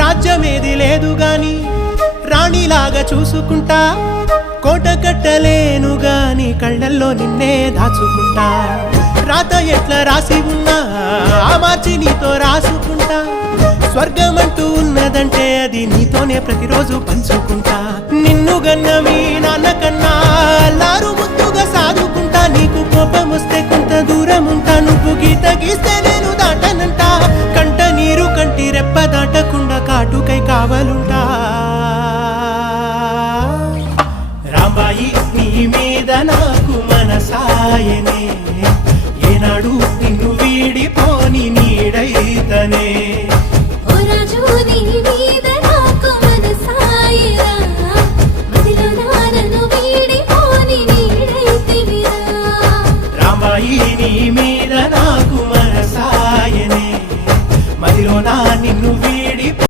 రాజ్యమేది లేదు గాని రాణిలాగా చూసుకుంటా, కోట కట్టలేను గాని కళ్ళల్లో నిన్నే దాచుకుంటా. రాత ఎట్లా రాసి ఉన్నా ఆ మార్చి నీతో రాసుకుంటా. స్వర్గమంటూ ఉన్నదంటే అది నీతోనే ప్రతిరోజు పంచుకుంటా. నిన్ను గన్న మీ నాన్న కన్నా అల్లారు ముద్దుగా సాదుకుంటా. నీకు కోపం వస్తే కొంత దూరం ఉంటా, నువ్వు గీత గీస్తే నేను దాటనంటా. కంట నీరు కంటి రెప్ప దాటకుండా కాటుకై కావాలుంటా.